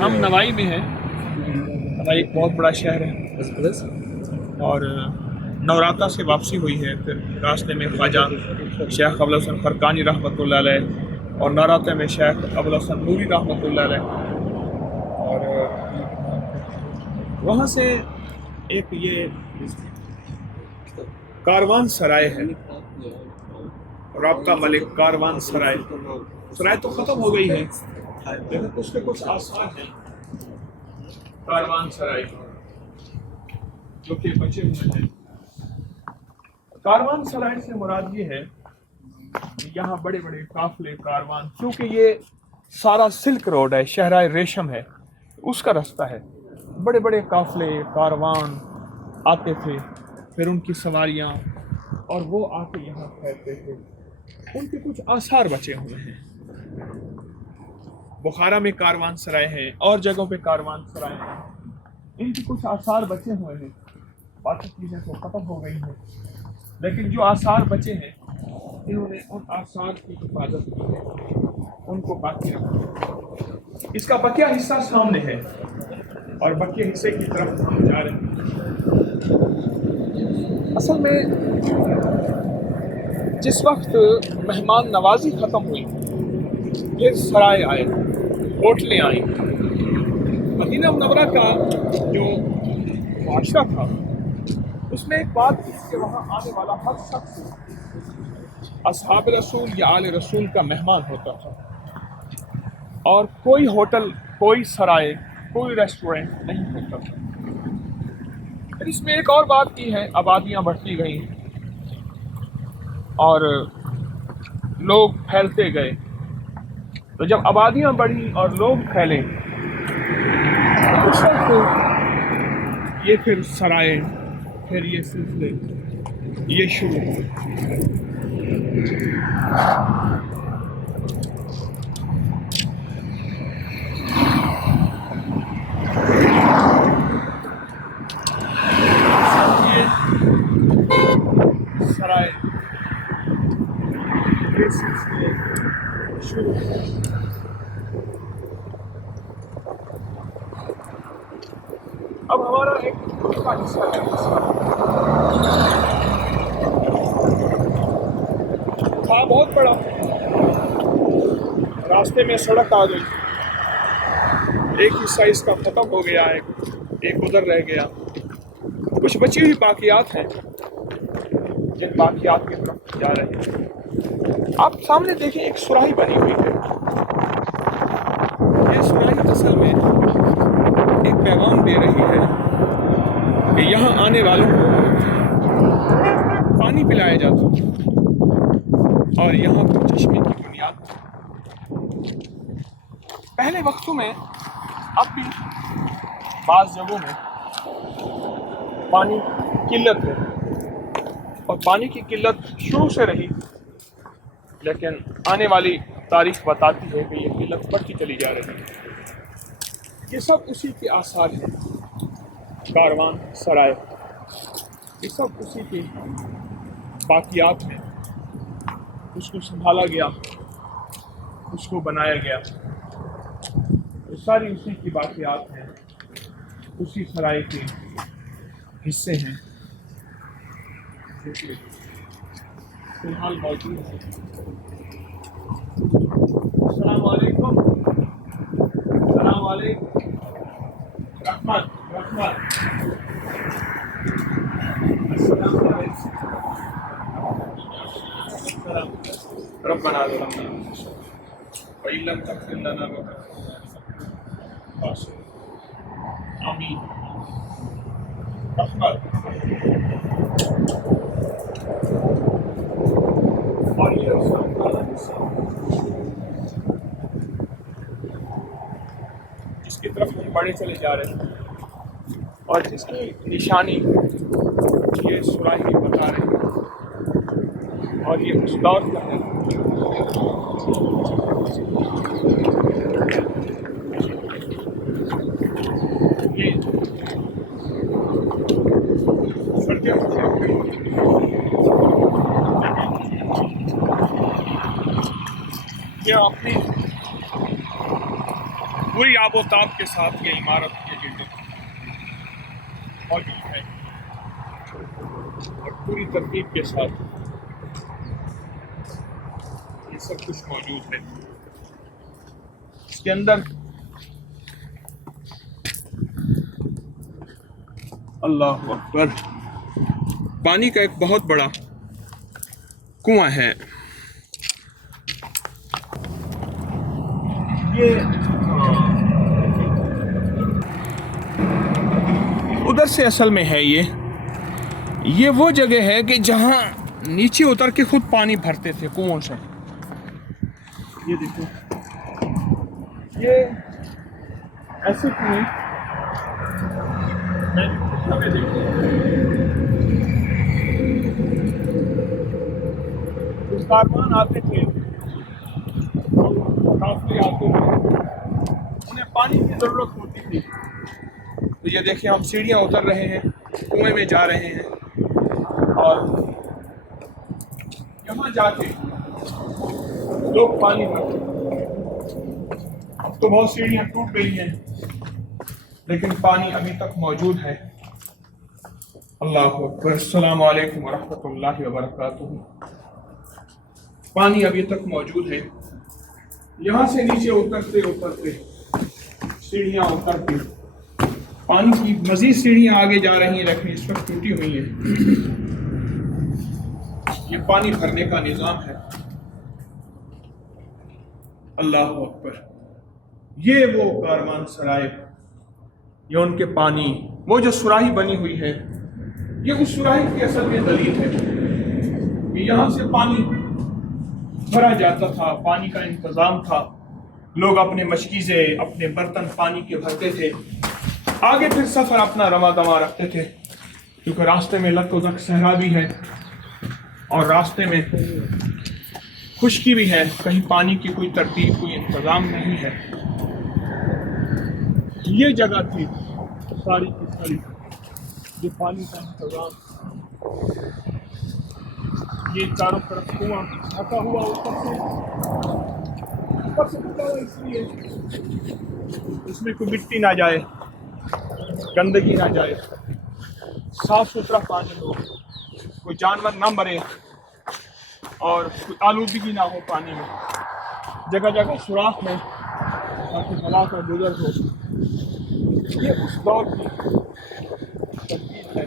ہم نوائی میں ہیں. نوائی ایک بہت بڑا شہر ہے اور نوراتا سے واپسی ہوئی ہے. پھر راستے میں خواجہ شیخ ابوالحسن فرقانی رحمۃ اللہ علیہ اور نوراتے میں شیخ ابوالحسن نوری رحمۃ اللہ علیہ. اور وہاں سے ایک یہ کاروان سرائے ہے, رابطہ ملک کاروان سرائے. سرائے تو ختم ہو گئی ہے لیکن اس کے کچھ آثار ہیں کاروان سرائے جو کہ بچے ہوئے ہیں. کاروان سرائے سے مراد یہ ہے کہ یہاں بڑے بڑے قافلے کاروان, کیونکہ یہ سارا سلک روڈ ہے, شہرائے ریشم ہے, اس کا راستہ ہے. بڑے بڑے قافلے کاروان آتے تھے, پھر ان کی سواریاں, اور وہ آ کے یہاں ٹھہرتے تھے. ان کے کچھ آثار بچے ہوئے ہیں. بخارا میں کاروان سرائے ہیں اور جگہوں پہ کاروان سرائے ہیں. ان کے کچھ آثار بچے ہوئے ہیں. باقی چیزیں تو ختم ہو گئی ہیں لیکن جو آثار بچے ہیں انہوں نے ان آثار کی حفاظت کی ہے, ان کو باقی رکھا. اس کا بقیہ حصہ سامنے ہے اور بقیہ حصے کی طرف ہم جا رہے ہیں. اصل میں جس وقت مہمان نوازی ختم ہوئی پھر سرائے آئے, ہوٹلیں آئیں. مدینہ منورہ کا جو معاشرہ تھا اس میں ایک بات تھی کہ وہاں آنے والا ہر شخص اصحاب رسول یا آل رسول کا مہمان ہوتا تھا, اور کوئی ہوٹل, کوئی سرائے, کوئی ریسٹورنٹ نہیں ہوتا تھا. پھر اس میں ایک اور بات کی ہے, آبادیاں بڑھتی گئیں اور لوگ پھیلتے گئے. تو جب آبادیاں بڑھیں اور لوگ پھیلے تو اس وقت یہ پھر سرائے, پھر یہ سلسلے یہ شروع ہوئے. سرائے یہ سلسلے شروع ہوئے. اب ہمارا ایک دوسرا حصہ ہے, تھا بہت بڑا. راستے میں سڑک آ گئی, ایک حصہ اس کا ختم ہو گیا, ایک ادھر رہ گیا. کچھ بچی ہوئی باقیات ہیں جن باقیات کی طرف جا رہے ہیں. آپ سامنے دیکھیں ایک سراہی بنی ہوئی ہے. یہ سراہی اصل میں ایک پیغام دے رہی ہے کہ یہاں آنے والوں کو پانی پلایا جاتا اور یہاں پر چشمے کی بنیاد تھی. پہلے وقتوں میں, اب بھی بعض جگہوں میں پانی کی قلت ہے, اور پانی کی قلت شروع سے رہی, لیکن آنے والی تاریخ بتاتی ہے کہ یہ قلت بڑھتی چلی جا رہی ہے. یہ سب اسی کے آثار ہیں. کاروان سرائے یہ سب اسی کے باقیات ہیں. اس کو سنبھالا گیا, اس کو بنایا گیا, یہ ساری اسی کی باقیات ہیں, اسی سرائے کے حصے ہیں جو کہ فی الحال موجود ہے. السلام علیکم. السلام علیکم. رحمت السلام علیکم. ربنا ظلمنا وإن لم تغفر لنا وترحمنا آمین. رحمت اور یہ جس کی طرف ہم بڑھے چلے جا رہے ہیں اور جس کی نشانی یہ سراہی بتا رہے ہیں, اور یہ اس دور کا ہے. یہ سڑکیں یہ اپنی پوری آب و تاب کے ساتھ یہ عمارت یہ بلڈنگ موجود ہے اور پوری ترتیب کے ساتھ یہ سب کچھ موجود ہے. اس کے اندر اللہ اکبر پانی کا ایک بہت بڑا کنواں ہے. یہ ادھر سے اصل میں ہے یہ وہ جگہ ہے کہ جہاں نیچے اتر کے خود پانی بھرتے تھے کنووں سے. یہ دیکھو یہ ایسے کنویں کچھ کارکن آتے تھے کافی آتے تھے انہیں پانی کی ضرورت ہوتی تھی. تو یہ دیکھیں ہم سیڑھیاں اتر رہے ہیں کنویں میں جا رہے ہیں اور یہاں جا کے لوگ پانی بھرتے. اب تو بہت سیڑھیاں ٹوٹ گئی ہیں لیکن پانی ابھی تک موجود ہے. اللہ اکبر. السلام علیکم ورحمۃ اللہ وبرکاتہ. پانی ابھی تک موجود ہے. یہاں سے نیچے اترتے سیڑھیاں اتر کے پانی کی مزید سیڑھیاں آگے جا رہی ہیں لیکن اس وقت ٹوٹی ہوئی ہیں. یہ پانی بھرنے کا نظام ہے. اللہ اکبر. یہ وہ کاروان سرائے یہ ان کے پانی وہ جو سراہی بنی ہوئی ہے یہ اس سراہی کی اصل میں دلیل ہے کہ یہاں سے پانی بھرا جاتا تھا. پانی کا انتظام تھا. لوگ اپنے مشکیزیں اپنے برتن پانی کے بھرتے تھے. آگے پھر سفر اپنا رواں دواں رکھتے تھے کیونکہ راستے میں لک و دک صحرا بھی ہے اور راستے میں خشکی بھی ہے. کہیں پانی کی کوئی ترتیب کوئی انتظام نہیں ہے. یہ جگہ تھی ساری کی ساری یہ پانی کا انتظام. یہ چاروں طرف کنواں ڈھکا ہوا اوپر سے ڈھکا ہوا اس لیے اس میں کوئی مٹی نہ جائے گندگی نہ جائے صاف ستھرا پانی ہو کوئی جانور نہ مرے اور کوئی آلودگی نہ ہو پانی میں. جگہ جگہ سوراخ میں تاکہ ہوا کا گزر ہو. یہ اس دور کی ترتیب ہے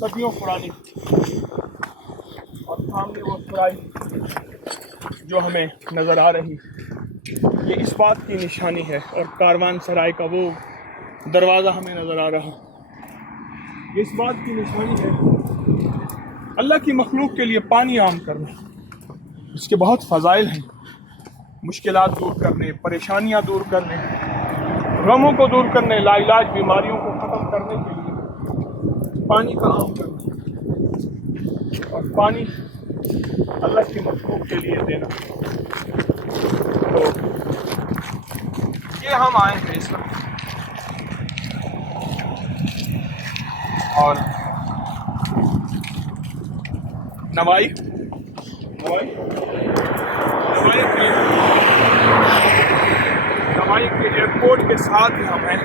صدیوں پرانی اور سامنے وہ سرائی جو ہمیں نظر آ رہی یہ اس بات کی نشانی ہے. اور کاروان سرائے کا وہ دروازہ ہمیں نظر آ رہا یہ اس بات کی نشانی ہے اللہ کی مخلوق کے لیے پانی عام کرنا. اس کے بہت فضائل ہیں. مشکلات دور کرنے پریشانیاں دور کرنے غموں کو دور کرنے لا علاج بیماریوں کو ختم کرنے کے لیے پانی کا عام کرنا اور پانی اللہ کی مخلوق کے لیے دینا. تو یہ ہم آئے ہیں اس وقت اور نوائی کے ایئرپورٹ کے ساتھ ہی ہم ہیں.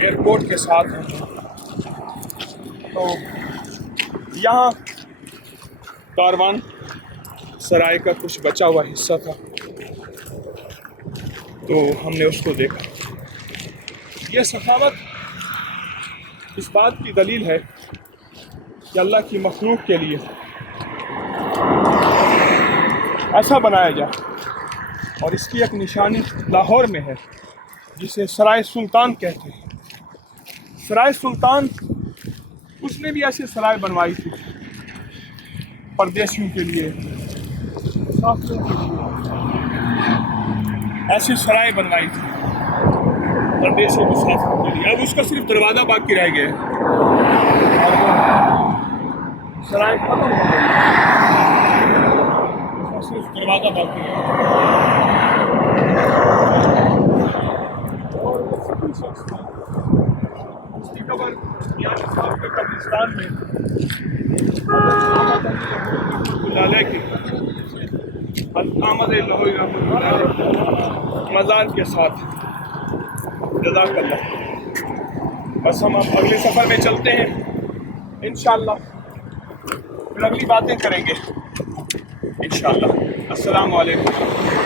ایئرپورٹ کے ساتھ ہیں تو یہاں کاروان سرائے کا کچھ بچا ہوا حصہ تھا تو ہم نے اس کو دیکھا. یہ سخاوت اس بات کی دلیل ہے کہ اللہ کی مخلوق کے لیے ایسا بنایا جائے. اور اس کی ایک نشانی لاہور میں ہے جسے سرائے سلطان کہتے ہیں. سرائے سلطان اس نے بھی ایسے سرائے بنوائی تھی پردیسیوں کے لیے مسافروں کے لیے ایسی سرائے بنوائی تھی پردیسی مسافروں کے لیے. اب اس کا صرف دروازہ باقی رہ گیا اور وہ سرائے ختم ہو گئی. اس کا صرف دروازہ باقی ہے. اس کی قبر یہاں صاحب کے قبرستان میں احمد لاہوری رحمۃ اللہ علیہ مزار کے ساتھ. جزاک اللہ. بس ہم اب اگلے سفر میں چلتے ہیں انشاءاللہ، پھر اگلی باتیں کریں گے انشاءاللہ. السلام علیکم.